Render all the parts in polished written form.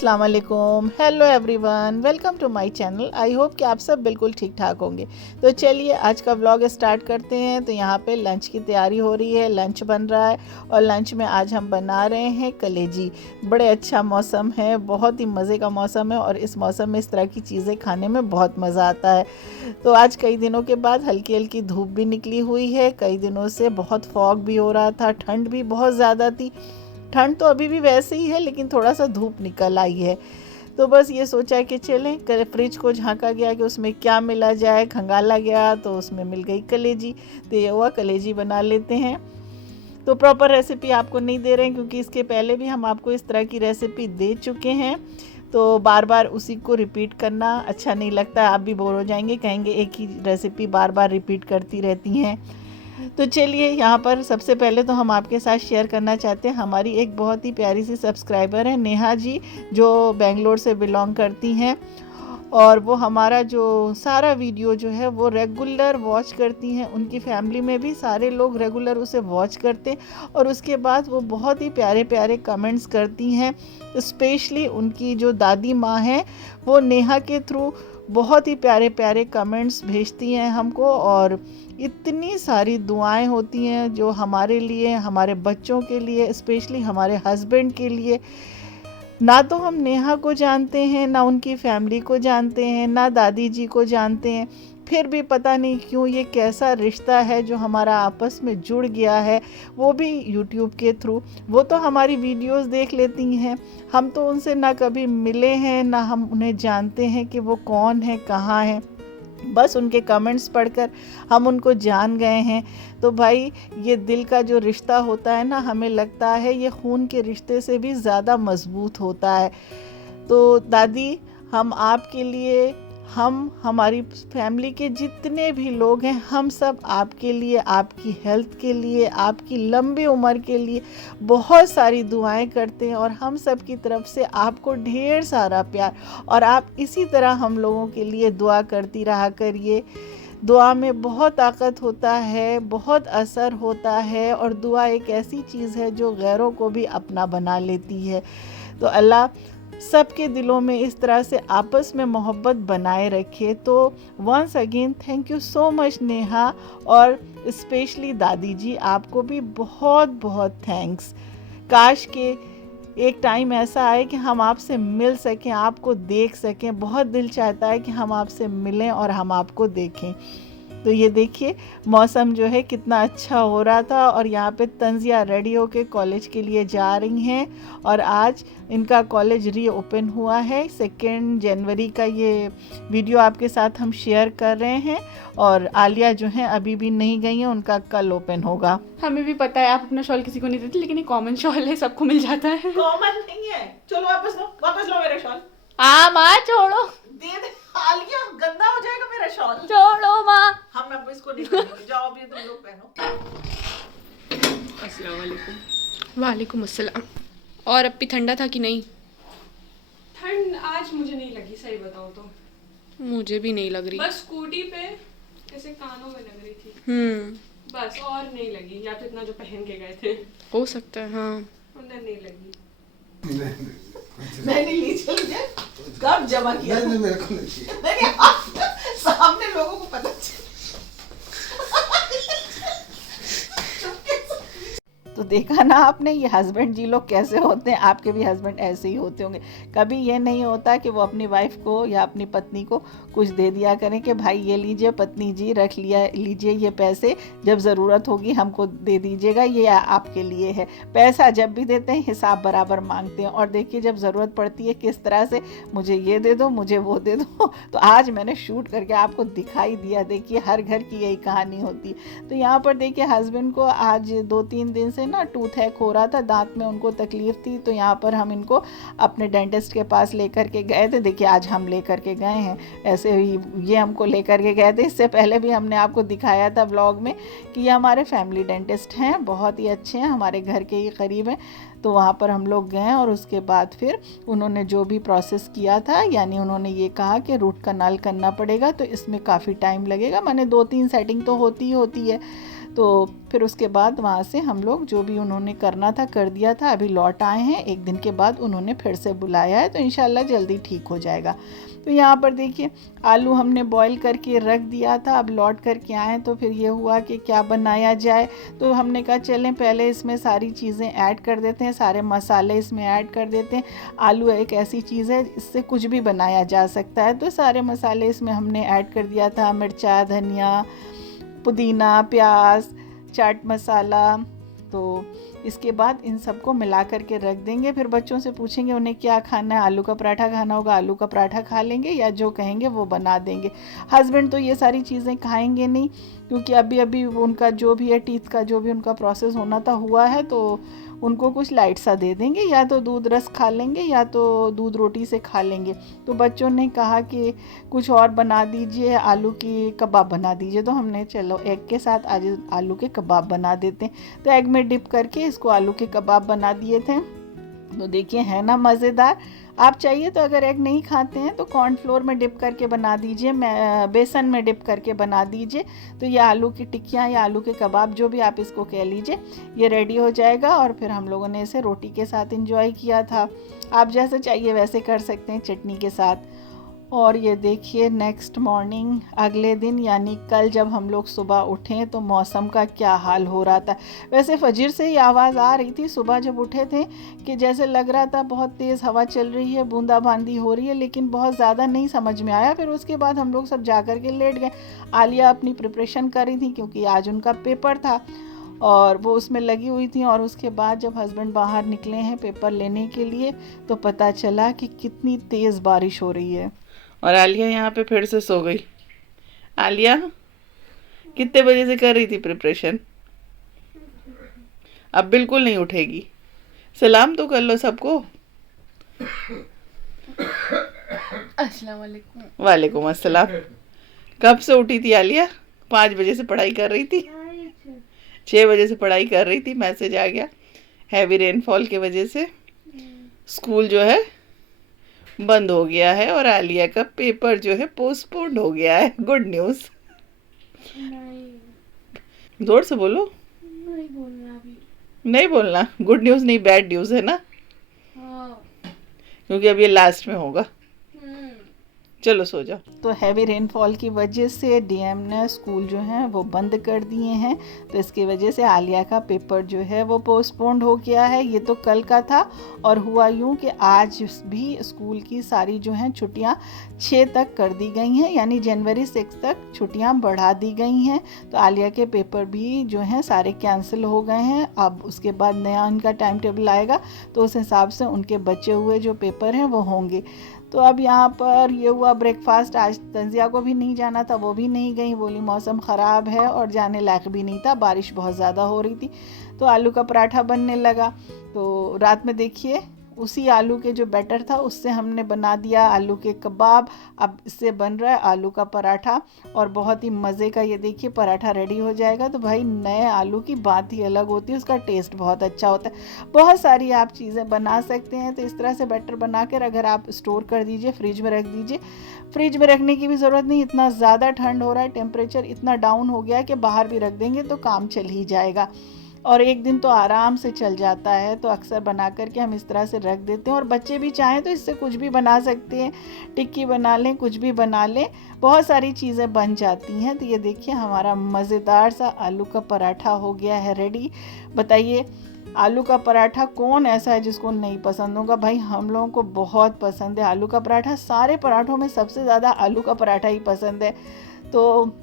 अस्सलाम वालेकुम, hello everyone, welcome to my channel. I hope कि आप सब बिल्कुल ठीक ठाक होंगे। तो चलिए आज का व्लॉग स्टार्ट करते हैं। तो यहाँ पे लंच की तैयारी हो रही है, लंच बन रहा है और लंच में आज हम बना रहे हैं कलेजी। बड़े अच्छा मौसम है, बहुत ही मज़े का मौसम है और इस मौसम में इस तरह की चीज़ें खाने में बहुत मज़ा आता है। तो आज कई दिनों के बाद हल्की हल्की धूप भी निकली हुई है। कई दिनों से बहुत फॉग भी हो रहा था, ठंड भी बहुत ज़्यादा थी। ठंड तो अभी भी वैसे ही है लेकिन थोड़ा सा धूप निकल आई है। तो बस ये सोचा कि चलें, फ्रिज को झांका गया कि उसमें क्या मिला जाए, खंगाला गया तो उसमें मिल गई कलेजी। तो ये हुआ कलेजी बना लेते हैं। तो प्रॉपर रेसिपी आपको नहीं दे रहे हैं क्योंकि इसके पहले भी हम आपको इस तरह की रेसिपी दे चुके हैं। तो बार बार उसी को रिपीट करना अच्छा नहीं लगता, आप भी बोर हो जाएंगे, कहेंगे एक ही रेसिपी बार बार रिपीट करती रहती हैं। तो चलिए यहाँ पर सबसे पहले तो हम आपके साथ शेयर करना चाहते हैं, हमारी एक बहुत ही प्यारी सी सब्सक्राइबर है नेहा जी, जो बेंगलोर से बिलोंग करती हैं और वो हमारा जो सारा वीडियो जो है वो रेगुलर वॉच करती हैं। उनकी फैमिली में भी सारे लोग रेगुलर उसे वॉच करते हैं और उसके बाद वो बहुत ही प्यारे प्यारे कमेंट्स करती हैं। स्पेशली उनकी जो दादी माँ हैं वो नेहा के थ्रू बहुत ही प्यारे प्यारे कमेंट्स भेजती हैं हमको और इतनी सारी दुआएं होती हैं जो हमारे लिए, हमारे बच्चों के लिए, स्पेशली हमारे हस्बैंड के लिए। ना तो हम नेहा को जानते हैं, ना उनकी फैमिली को जानते हैं, ना दादी जी को जानते हैं, फिर भी पता नहीं क्यों ये कैसा रिश्ता है जो हमारा आपस में जुड़ गया है, वो भी यूट्यूब के थ्रू। वो तो हमारी वीडियोस देख लेती हैं, हम तो उनसे ना कभी मिले हैं, ना हम उन्हें जानते हैं कि वो कौन है, कहाँ है। बस उनके कमेंट्स पढ़कर हम उनको जान गए हैं। तो भाई ये दिल का जो रिश्ता होता है ना, हमें लगता है ये खून के रिश्ते से भी ज़्यादा मज़बूत होता है। तो दादी, हम आपके लिए, हम हमारी फैमिली के जितने भी लोग हैं, हम सब आपके लिए, आपकी हेल्थ के लिए, आपकी लंबी उम्र के लिए बहुत सारी दुआएं करते हैं और हम सब की तरफ से आपको ढेर सारा प्यार। और आप इसी तरह हम लोगों के लिए दुआ करती रहा करिए। दुआ में बहुत ताकत होता है, बहुत असर होता है और दुआ एक ऐसी चीज़ है जो गैरों को भी अपना बना लेती है। तो अल्लाह सबके दिलों में इस तरह से आपस में मोहब्बत बनाए रखे। तो once again thank you so much Neha, और स्पेशली दादी जी आपको भी बहुत बहुत थैंक्स। काश के एक टाइम ऐसा आए कि हम आपसे मिल सकें, आपको देख सकें। बहुत दिल चाहता है कि हम आपसे मिलें और हम आपको देखें। तो ये देखिए मौसम जो है कितना अच्छा हो रहा था और यहाँ पे तंजिया रेडी होके कॉलेज के लिए जा रही हैं और आज इनका कॉलेज रीओपन हुआ है। 2 जनवरी का ये वीडियो आपके साथ हम शेयर कर रहे हैं और आलिया जो हैं अभी भी नहीं गई हैं, उनका कल ओपन होगा। हमें भी पता है आप अपना शॉल किसी को नहीं देते, लेकिन ये कॉमन शॉल है, सबको मिल जाता है। कॉमन नहीं है, चलो वापस लो मेरा शॉल। हाँ माँ छोड़ो, दे दे आलिया, गंदा हो जाएगा मेरा शॉल। छोड़ो माँ। हम अब इसको नहीं पहनेंगे, जाओ अभी तुम लोग पहनो। अस्सलाम वालेकुम। वालेकुम अस्सलाम। और अब भी ठंडा था कि नहीं? ठंड आज मुझे नहीं लगी, सही बताऊं तो। मुझे भी नहीं लग रही। बस स्कूटी पे ऐसे कानों में लग रही थी, बस, और नहीं लगी। या तो इतना जो पहन के गए थे हो सकता है। हाँ उन्हें नहीं लगी। मैंने ली चलिए, कब जमा किया? नहीं मेरे को नहीं चाहिए। नहीं, सामने लोगों को पता चले। तो देखा ना आपने, ये हस्बैंड जी लोग कैसे होते हैं। आपके भी हस्बैंड ऐसे ही होते होंगे। कभी ये नहीं होता कि वो अपनी वाइफ को या अपनी पत्नी को कुछ दे दिया करें कि भाई ये लीजिए पत्नी जी, रख लिया लीजिए ये पैसे, जब ज़रूरत होगी हमको दे दीजिएगा, ये आपके लिए है। पैसा जब भी देते हैं हिसाब बराबर मांगते हैं और देखिए जब ज़रूरत पड़ती है किस तरह से, मुझे ये दे दो, मुझे वो दे दो। तो आज मैंने शूट करके आपको दिखाई दिया। देखिए हर घर की यही कहानी होती है। तो यहाँ पर देखिए हस्बैंड को आज 2-3 दिन से ना टूथ हैक हो रहा था, दांत में उनको तकलीफ थी। तो यहाँ पर हम इनको अपने डेंटिस्ट के पास लेकर के गए थे। देखिए आज हम लेकर के गए हैं, ऐसे ही ये हमको लेकर के गए थे। इससे पहले भी हमने आपको दिखाया था व्लॉग में कि ये हमारे फैमिली डेंटिस्ट हैं, बहुत ही अच्छे हैं, हमारे घर के ही करीब हैं। तो वहाँ पर हम लोग गए और उसके बाद फिर उन्होंने जो भी प्रोसेस किया था, यानी उन्होंने ये कहा कि रूट कनाल करना पड़ेगा, तो इसमें काफ़ी टाइम लगेगा, माने 2-3 सेटिंग तो होती ही होती है। तो फिर उसके बाद वहाँ से हम लोग जो भी उन्होंने करना था कर दिया था, अभी लौट आए हैं। एक दिन के बाद उन्होंने फिर से बुलाया है, तो इंशाल्लाह जल्दी ठीक हो जाएगा। तो यहाँ पर देखिए आलू हमने बॉईल करके रख दिया था, अब लौट करके आए तो फिर ये हुआ कि क्या बनाया जाए। तो हमने कहा चलें पहले इसमें सारी चीज़ें ऐड कर देते हैं, सारे मसाले इसमें ऐड कर देते हैं। आलू एक ऐसी चीज़ है इससे कुछ भी बनाया जा सकता है। तो सारे मसाले इसमें हमने ऐड कर दिया था, मिर्चा, धनिया, पुदीना, प्याज, चाट मसाला। तो इसके बाद इन सबको मिला करके रख देंगे। फिर बच्चों से पूछेंगे उन्हें क्या खाना है, आलू का पराठा खाना होगा, आलू का पराठा खा लेंगे या जो कहेंगे वो बना देंगे। हस्बैंड तो ये सारी चीज़ें खाएंगे नहीं, क्योंकि अभी अभी उनका जो भी है टीथ का जो भी उनका प्रोसेस होना था हुआ है, तो उनको कुछ लाइट सा दे देंगे, या तो दूध रस खा लेंगे या तो दूध रोटी से खा लेंगे। तो बच्चों ने कहा कि कुछ और बना दीजिए, आलू की कबाब बना दीजिए। तो हमने चलो एग के साथ आज आलू के कबाब बना देते हैं। तो एग में डिप करके इसको आलू के कबाब बना दिए थे। तो देखिए है ना मज़ेदार। आप चाहिए तो अगर एग नहीं खाते हैं तो कॉर्नफ्लोर में डिप करके बना दीजिए, बेसन में डिप करके बना दीजिए। तो ये आलू की टिक्कियाँ या आलू के कबाब जो भी आप इसको कह लीजिए, ये रेडी हो जाएगा। और फिर हम लोगों ने इसे रोटी के साथ एंजॉय किया था। आप जैसे चाहिए वैसे कर सकते हैं, चटनी के साथ। और ये देखिए नेक्स्ट मॉर्निंग अगले दिन यानी कल जब हम लोग सुबह उठें तो मौसम का क्या हाल हो रहा था। वैसे फजर से ही आवाज़ आ रही थी सुबह जब उठे थे कि जैसे लग रहा था बहुत तेज़ हवा चल रही है, बूंदाबांदी हो रही है, लेकिन बहुत ज़्यादा नहीं समझ में आया। फिर उसके बाद हम लोग सब जा कर के लेट गए। आलिया अपनी प्रिपरेशन कर रही थी क्योंकि आज उनका पेपर था और वो उसमें लगी हुई थी। और उसके बाद जब हस्बैंड बाहर निकले हैं पेपर लेने के लिए तो पता चला कि कितनी तेज़ बारिश हो रही है। और आलिया यहाँ पे फिर से सो गई। आलिया कितने बजे से कर रही थी प्रिपरेशन? अब बिल्कुल नहीं उठेगी। सलाम तो कर लो सबको। अस्सलाम वालेकुम। वालेकुम अस्सलाम। कब से उठी थी आलिया? 5 बजे से पढ़ाई कर रही थी। 6 बजे से पढ़ाई कर रही थी, मैसेज आ गया हैवी रेनफॉल की वजह से स्कूल जो है बंद हो गया है और आलिया का पेपर जो है पोस्टपोन्ड हो गया है। Good news. जोर से बोलो। नहीं बोलना अभी। नहीं बोलना, गुड न्यूज़ नहीं बैड न्यूज़ है ना, हाँ। क्योंकि अब ये लास्ट में होगा। चलो सो जाओ। तो हैवी रेनफॉल की वजह से डीएम ने स्कूल जो है वो बंद कर दिए हैं। तो इसकी वजह से आलिया का पेपर जो है वो पोस्टपोन्ड हो गया है। ये तो कल का था और हुआ यूँ कि आज भी स्कूल की सारी जो हैं छुट्टियां 6 तक कर दी गई हैं, यानी जनवरी 6 तक छुट्टियां बढ़ा दी गई हैं। तो आलिया के पेपर भी जो हैं सारे कैंसिल हो गए हैं। अब उसके बाद नया उनका टाइम टेबल आएगा तो उस हिसाब से उनके बचे हुए जो पेपर हैं वो होंगे। तो अब यहाँ पर ये हुआ ब्रेकफास्ट। आज तंजिया को भी नहीं जाना था, वो भी नहीं गई, बोली मौसम ख़राब है और जाने लायक भी नहीं था, बारिश बहुत ज़्यादा हो रही थी। तो आलू का पराठा बनने लगा। तो रात में देखिए उसी आलू के जो बैटर था उससे हमने बना दिया आलू के कबाब। अब इससे बन रहा है आलू का पराठा और बहुत ही मज़े का ये देखिए पराठा रेडी हो जाएगा। तो भाई नए आलू की बात ही अलग होती है, उसका टेस्ट बहुत अच्छा होता है। बहुत सारी आप चीज़ें बना सकते हैं। तो इस तरह से बैटर बना कर अगर आप स्टोर कर दीजिए, फ्रिज में रख दीजिए। फ्रिज में रखने की भी ज़रूरत नहीं, इतना ज़्यादा ठंड हो रहा है, टेम्परेचर इतना डाउन हो गया है कि बाहर भी रख देंगे तो काम चल ही जाएगा और एक दिन तो आराम से चल जाता है। तो अक्सर बना करके हम इस तरह से रख देते हैं और बच्चे भी चाहें तो इससे कुछ भी बना सकते हैं, टिक्की बना लें, कुछ भी बना लें, बहुत सारी चीज़ें बन जाती हैं। तो ये देखिए हमारा मज़ेदार सा आलू का पराठा हो गया है रेडी। बताइए आलू का पराठा कौन ऐसा है जिसको नहीं पसंद होगा? भाई हम लोगों को बहुत पसंद है आलू का पराठा। सारे पराठों में सबसे ज़्यादा आलू का पराठा ही पसंद है। तो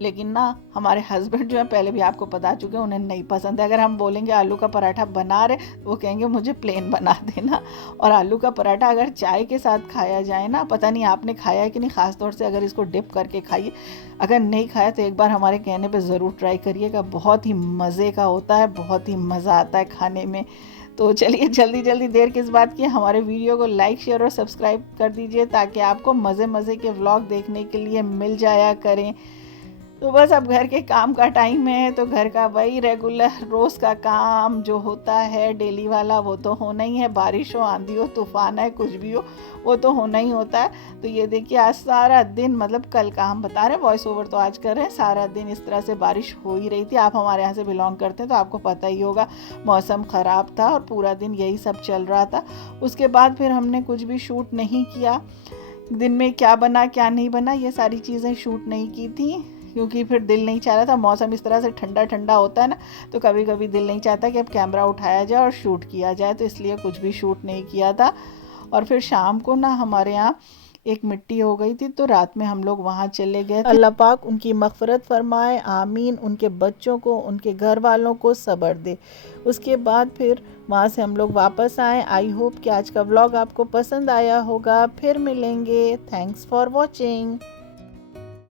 लेकिन ना हमारे हस्बैंड जो है पहले भी आपको बता चुके हैं उन्हें नहीं पसंद है। अगर हम बोलेंगे आलू का पराठा बना रहे तो वो कहेंगे मुझे प्लेन बना देना। और आलू का पराठा अगर चाय के साथ खाया जाए ना, पता नहीं आपने खाया है कि नहीं, ख़ास तौर से अगर इसको डिप करके खाइए। अगर नहीं खाया तो एक बार हमारे कहने पे ज़रूर ट्राई करिएगा, बहुत ही मज़े का होता है, बहुत ही मज़ा आता है खाने में। तो चलिए जल्दी जल्दी देर किस बात की, हमारे वीडियो को लाइक शेयर और सब्सक्राइब कर दीजिए ताकि आपको मज़े मज़े के व्लॉग देखने के लिए मिल जाया करें। तो बस अब घर के काम का टाइम है, तो घर का वही रेगुलर रोज़ का काम जो होता है डेली वाला, वो तो होना ही है। बारिश हो, आंधी हो, तूफान है, कुछ भी हो, वो तो होना ही होता है। तो ये देखिए आज सारा दिन, मतलब कल का हम बता रहे हैं, वॉइस ओवर तो आज कर रहे हैं, सारा दिन इस तरह से बारिश हो ही रही थी। आप हमारे यहाँ से बिलोंग करते हैं तो आपको पता ही होगा, मौसम ख़राब था और पूरा दिन यही सब चल रहा था। उसके बाद फिर हमने कुछ भी शूट नहीं किया। दिन में क्या बना क्या नहीं बना ये सारी चीज़ें शूट नहीं की थी, क्योंकि फिर दिल नहीं चाह रहा था। मौसम इस तरह से ठंडा ठंडा होता है ना, तो कभी कभी दिल नहीं चाहता कि अब कैमरा उठाया जाए और शूट किया जाए, तो इसलिए कुछ भी शूट नहीं किया था। और फिर शाम को ना हमारे यहाँ एक मिट्टी हो गई थी, तो रात में हम लोग वहाँ चले गए थे। अल्लाह पाक उनकी मग़फ़िरत फरमाए, आमीन। उनके बच्चों को, उनके घर वालों को सब्र दे। उसके बाद फिर वहाँ से हम लोग वापस आए। आई होप कि आज का व्लॉग आपको पसंद आया होगा। फिर मिलेंगे। Thanks for watching.